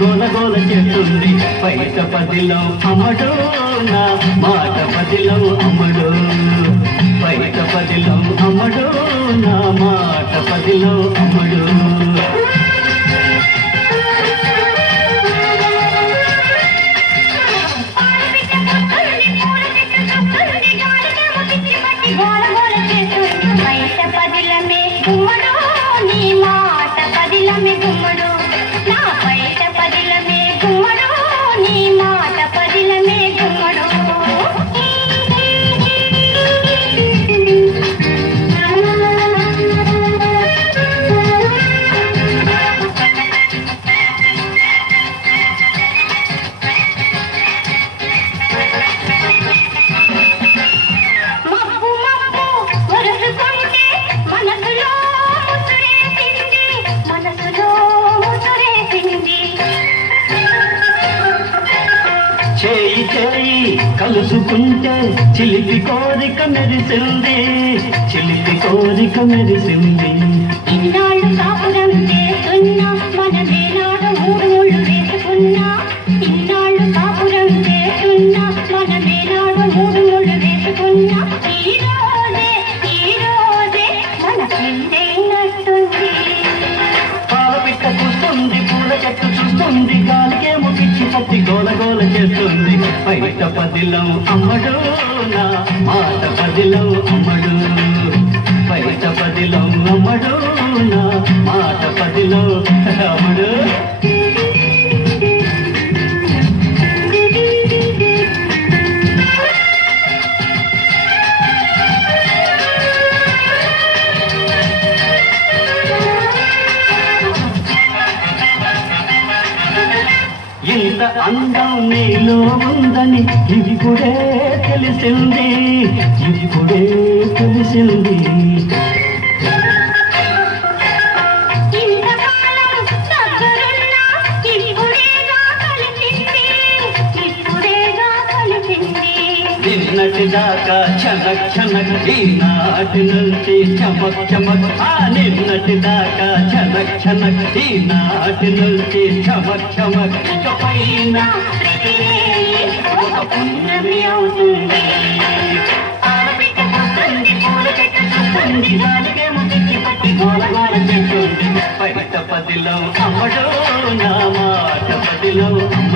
గోల గోల చేస్తుంది. బయట పదిలో అమ్మడు నా మాట పదిలో అమ్మడు. బయట పదిలో అమ్మడు నా మాట పదిలో అమ్మడు. పదిలమే గుమ్మడు నీ మాట పదిలమే గుమ్మడు. కలుసుకుంటే చిలిపి కోరిక మెరిసింది. చిలిపి కోరిక మెరిసింది. ఇన్నాళ్ళు కాపురం చేస్తున్నా మనమేనాడు మూడు ముళ్ళు వేసుకున్నా. బయట పదిలో అమ్మడు నా మాట పదిలో అమ్మడు బయట పదిలో అమ్మడు నా మాట పదిలో ఎంత అందం నీలో ఉందని ఇప్పుడే తెలిసింది ఇప్పుడే తెలిసింది. నిన్నటి దాకా చనక్ ఈనాటి నుంచి చమక్ చమక్ ఆ నిన్నటి దాకా చనక్ ఈనాటి నుంచి చమక్ చమక్ పైన పుణ్యమి అవుతుంది. పదిలో అమ్మడు నా మాట పదిలో అమ్మ